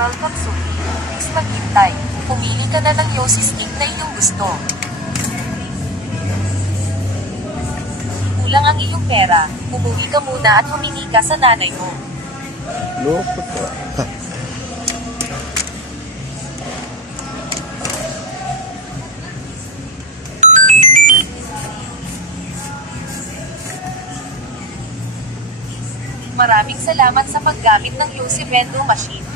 Welcome Suki. Please maghintay. Pumili ka na ng Yossi stick na iyong gusto. Kulang ang iyong pera. Umuwi ka muna at humingi ka sa nanay mo. Loko to. Maraming salamat sa paggamit ng Yossi vending machine.